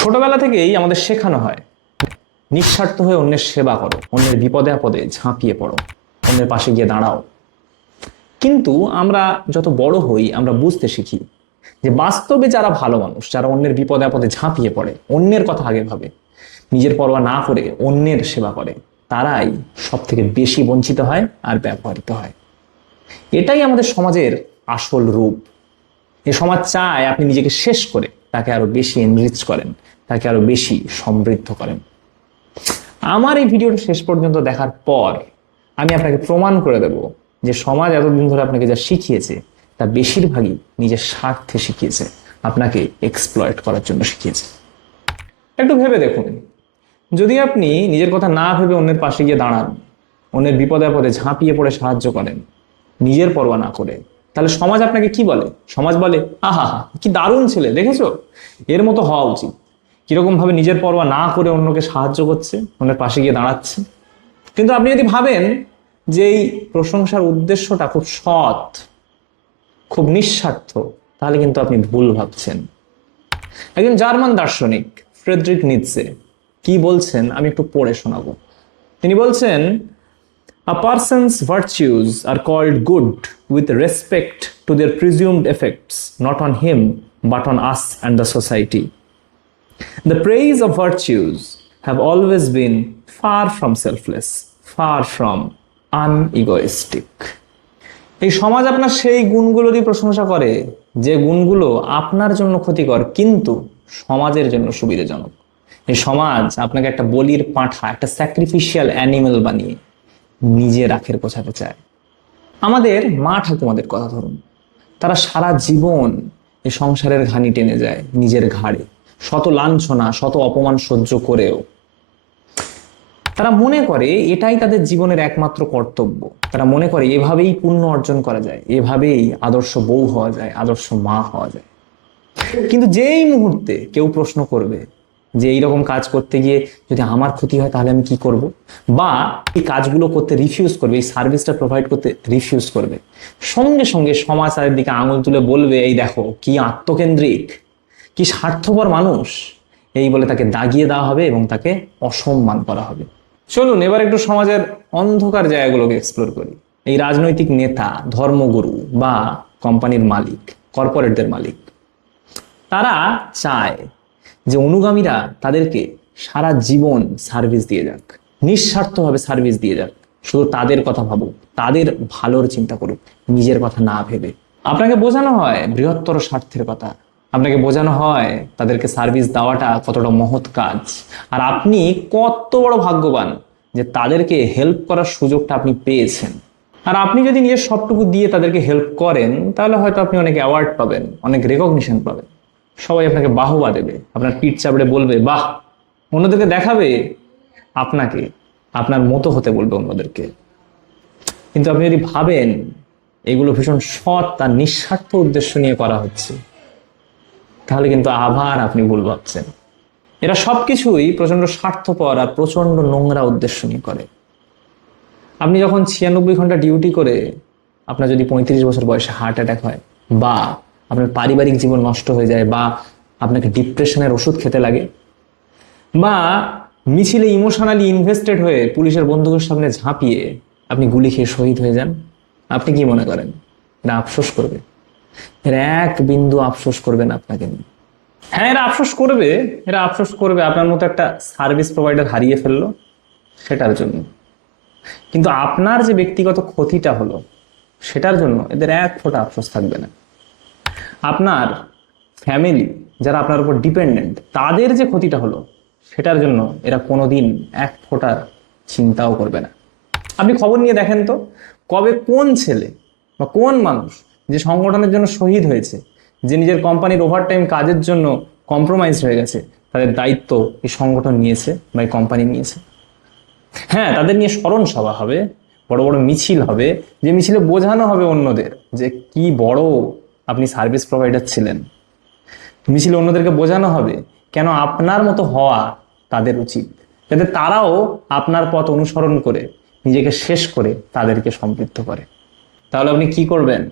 ছোটবেলা থেকেই আমাদের শেখানো হয় নিঃস্বার্থ হয়ে অন্যের সেবা করো, অন্যের বিপদে আপদে ঝাঁপিয়ে পড়ো, অন্যের পাশে গিয়ে দাঁড়াও। কিন্তু আমরা যত বড় হই আমরা বুঝতে শিখি যে বাস্তবে যারা ভালো মানুষ, যারা অন্যের বিপদে আপদে ঝাঁপিয়ে পড়ে, অন্যের কথা আগে ভাবে, নিজের পরোয়া না করে অন্যের সেবা করে, তারাই সব থেকে বেশি বঞ্চিত হয় আর ব্যবহৃত হয়। এটাই আমাদের সমাজের আসল রূপ। এই সমাজ চায় আপনি নিজেকে শেষ করে তাকে আরো বেশি এনরিচ করেন, তাকে আরো বেশি সমৃদ্ধ করেন। আমার এই ভিডিওটা শেষ পর্যন্ত দেখার পর আমি আপনাকে প্রমাণ করে দেব যে সমাজ এতদিন ধরে আপনাকে যা শিখিয়েছে তা বেশিরভাগই নিজের স্বার্থে শিখিয়েছে, আপনাকে এক্সপ্লয়েট করার জন্য শিখিয়েছে। একটু ভেবে দেখুন, যদি আপনি নিজের কথা না ভেবে অন্যের পাশে গিয়ে দাঁড়ান, অন্যের বিপদে আপদে ঝাঁপিয়ে পড়ে সাহায্য করেন নিজের পরোয়া না করে, তাহলে সমাজ আপনাকে কি বলে? সমাজ বলে, আহা হা কি দারুণ ছেলে, দেখেছো, এর মতো হওয়া উচিত। কিরকম ভাবে নিজের পরোয়া না করে অন্যকে সাহায্য করছে, অন্যের পাশে গিয়ে দাঁড়াচ্ছে। কিন্তু আপনি যদি ভাবেন যে এই প্রশংসার উদ্দেশ্যটা খুব সৎ, খুব নিঃস্বার্থ, তাহলে কিন্তু আপনি ভুল ভাবছেন। একজন জার্মান দার্শনিক ফ্রেডরিক নিৎসে কি বলছেন আমি একটু পড়ে শোনাবো। তিনি বলছেন, A person's virtues are called good with respect to their presumed effects, not on him, but on us and the society. The praise of virtues have always been far from selfless, far from unegoistic. এই সমাজ আপনার সেই গুণগুলোরই প্রশংসা করে যে গুণগুলো আপনার জন্য ক্ষতিকর কিন্তু সমাজের জন্য সুবিধাজনক। এই সমাজ আপনাকে একটা বলির পাঁঠা, একটা স্যাক্রিফিশিয়াল অ্যানিমেল বানিয়ে নিজের আখের গোছাতে চায়। আমাদের মা ঠাকুমাদের কথা ধরুন, তারা সারা জীবন এই সংসারের ঘানি টেনে যায় নিজের ঘাড়ে, শত লাঞ্ছনা, শত অপমান সহ্য করেও তারা মনে করে এটাই তাদের জীবনের একমাত্র কর্তব্য। তারা মনে করে এভাবেই পুণ্য অর্জন করা যায়, এভাবেই আদর্শ বউ হওয়া যায়, আদর্শ মা হওয়া যায়। কিন্তু যেই মুহূর্তে কেউ প্রশ্ন করবে যে এইরকম কাজ করতে গিয়ে যদি আমার ক্ষতি হয় তাহলে আমি কি করব, বা এই কাজগুলো করতে রিফিউজ করবে, এই সার্ভিসটা প্রোভাইড করতে রিফিউজ করবে, সঙ্গে সঙ্গে সমাজ তাদের দিকে আঙুল তুলে বলবে, এই দেখো কি আত্মকেন্দ্রিক, কি স্বার্থপর মানুষ, এই বলে তাকে দাগিয়ে দেওয়া হবে এবং তাকে অসম্মান করা হবে। চলুন এবার একটু সমাজের অন্ধকার জায়গাগুলোকে এক্সপ্লোর করি। এই রাজনৈতিক নেতা, ধর্মগুরু বা কোম্পানির মালিক, কর্পোরেটদের মালিক, তারা চায় যে অনুগামীরা তাদেরকে সারা জীবন সার্ভিস দিয়ে যাক, নিঃস্বার্থভাবে সার্ভিস দিয়ে যাক, শুধু তাদের কথা ভাবুক, তাদের ভালোর চিন্তা করুক, নিজের কথা না ভেবে। আপনাকে বোঝানো হয় বৃহত্তর স্বার্থের কথা, আপনাকে বোঝানো হয় তাদেরকে সার্ভিস দেওয়াটা কতটা মহৎ কাজ, আর আপনি কত বড় ভাগ্যবান যে তাদেরকে হেল্প করার সুযোগটা আপনি পেয়েছেন। আর আপনি যদি নিজের সবটুকু দিয়ে তাদেরকে হেল্প করেন তাহলে হয়তো আপনি অনেক অ্যাওয়ার্ড পাবেন, অনেক রেকগনিশন পাবেন, সবাই আপনাকে বাহবা দেবে, আপনার পিঠ চাপড়ে বলবে বাহ, অন্যদেরকে দেখাবে আপনাকে, আপনার মতো হতে বলবে অন্যদেরকে। কিন্তু আপনি যদি ভাবেন এগুলো ভীষণ সৎ আর নিঃস্বার্থ উদ্দেশ্য নিয়ে করা হচ্ছে, তাহলে কিন্তু আবার আপনি ভুল ভাবছেন। এরা সবকিছুই প্রচন্ড স্বার্থপর আর প্রচন্ড নোংরা উদ্দেশ্য নিয়ে করে। আপনি যখন 96 ঘন্টা ডিউটি করে আপনার যদি 35 বছর বয়সে হার্ট অ্যাটাক হয়, বা আপনার পারিবারিক জীবন নষ্ট হয়ে যায়, বা আপনাকে ডিপ্রেশনের ওষুধ খেতে লাগে, বা মিছিলে ইমোশনালি ইনভেস্টেড হয়ে পুলিশের বন্দুকের সামনে ঝাঁপিয়ে আপনি গুলি খেয়ে শহীদ হয়ে যান, আপনি কি মনে করেন এরা আফসোস করবে? এরা এক বিন্দু আফসোস করবে না আপনাকে নিয়ে। হ্যাঁ, এরা আফসোস করবে, এরা আফসোস করবে আপনার মতো একটা সার্ভিস প্রোভাইডার হারিয়ে ফেললো সেটার জন্য। কিন্তু আপনার যে ব্যক্তিগত ক্ষতিটা হলো সেটার জন্য এদের এক ফোঁটা আফসোস থাকবে না। আপনার ফ্যামিলি যারা আপনার উপর ডিপেন্ডেন্ট, তাদের যে ক্ষতিটা হলো সেটার জন্য এরা কোনোদিন এক ফোঁটা চিন্তাও করবে না। আপনি খবর নিয়ে দেখেন তো, কবে কোন ছেলে বা কোন মানুষ যে সংগঠনের জন্য শহীদ হয়েছে, যে নিজের কোম্পানির ওভারটাইম কাজের জন্য কম্প্রোমাইজ হয়ে গেছে, তাদের দায়িত্ব এই সংগঠন নিয়েছে বা এই কোম্পানি নিয়েছে। হ্যাঁ, তাদের নিয়ে স্মরণ সভা হবে, বড় বড় মিছিল হবে, যে মিছিলে বোঝানো হবে অন্যদের যে কি বড় আপনি সার্ভিস প্রোভাইডার ছিলেন। মিছিলে অন্যদেরকে বোঝানো হবে কেন আপনার মতো হওয়া তাদের উচিত, যাতে তারাও আপনার পথ অনুসরণ করে নিজেকে শেষ করে তাদেরকে সমৃদ্ধ করে। তাহলে আপনি কি করবেন?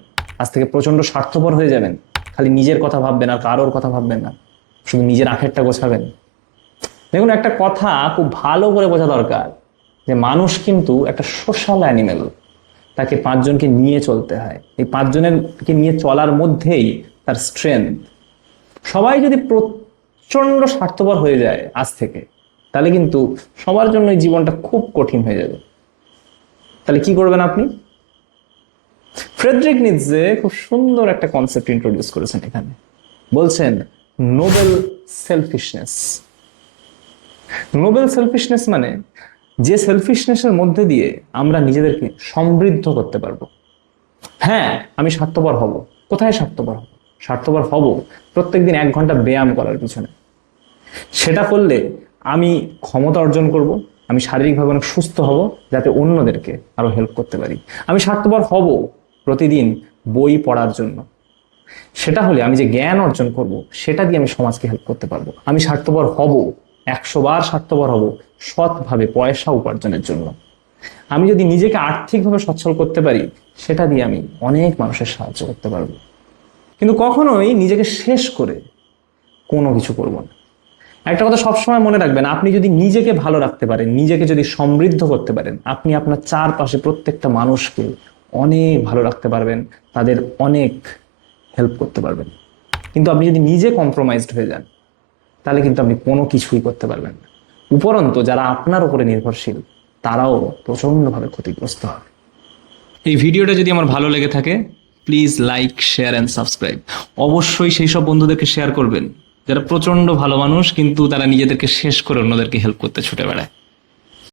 আজ থেকে প্রচন্ড স্বার্থপর হয়ে যাবেন, খালি নিজের কথা ভাববেন আর কারোর কথা ভাববেন না, শুধু নিজের আখেরটা গোছাবেন? দেখুন, একটা কথা খুব ভালো করে বোঝা দরকার যে মানুষ কিন্তু একটা সোশ্যাল অ্যানিমেল। তাকে পাঁচজনকে নিয়ে চলতে হয়, এই পাঁচজনেরকে নিয়ে চলার মধ্যেই তার স্ট্রেংথ। সবাই যদি প্রচন্ড স্বার্থপর হয়ে যায় আজ থেকে, তাহলে কিন্তু সবার জন্য এই জীবনটা খুব কঠিন হয়ে যাবে। তাহলে কি করবেন আপনি? ফ্রেডরিক নিৎজে খুব সুন্দর একটা কনসেপ্ট ইন্ট্রোডিউস করেছেন এখানে। বলছেন নোবেল সেলফিশনেস। নোবেল সেলফিশনেস মানে যে সেলফিশনেসের মধ্যে দিয়ে আমরা নিজেদেরকে সমৃদ্ধ করতে পারবো। হ্যাঁ, আমি স্বার্থপর হব। কোথায় স্বার্থপর হব? স্বার্থপর হব প্রত্যেকদিন 1 ঘন্টা ব্যায়াম করার পিছনে। সেটা করলে আমি ক্ষমতা অর্জন করব, আমি শারীরিকভাবে অনেক সুস্থ হব, যাতে অন্যদেরকে আরো হেল্প করতে পারি। আমি স্বার্থপর হব প্রতিদিন বই পড়ার জন্য। সেটা হলে আমি যে জ্ঞান অর্জন করব, সেটা দিয়ে আমি সমাজকে হেল্প করতে পারবো। আমি স্বার্থপর হব, 100 বার স্বার্থপর হব সৎভাবে পয়সা উপার্জনের জন্য। আমি যদি নিজেকে আর্থিকভাবে সচ্ছল করতে পারি, সেটা দিয়ে আমি অনেক মানুষের সাহায্য করতে পারবো। কিন্তু কখনোই নিজেকে শেষ করে কোনো কিছু করব না। একটা কথা সবসময় মনে রাখবেন, আপনি যদি নিজেকে ভালো রাখতে পারেন, নিজেকে যদি সমৃদ্ধ করতে পারেন, আপনি আপনার চারপাশে প্রত্যেকটা মানুষকে অনেক ভালো রাখতে পারবেন, তাদের অনেক হেল্প করতে পারবেন। কিন্তু আপনি যদি নিজে কম্প্রোমাইজড হয়ে যান, তাহলে কিন্তু আপনি কোনো কিছুই করতে পারবেন না। উপরন্তু যারা আপনার উপরে নির্ভরশীল, তারাও প্রচন্ডভাবে ক্ষতিগ্রস্ত হবে। এই ভিডিওটা যদি আমার ভালো লেগে থাকে, please like, share and subscribe. অবশ্যই সেই সব বন্ধুদেরকে শেয়ার করবেন যারা প্রচন্ড ভালো মানুষ, কিন্তু তারা নিজেদেরকে শেষ করে অন্যদেরকে হেল্প করতে ছুটে বেড়ায়।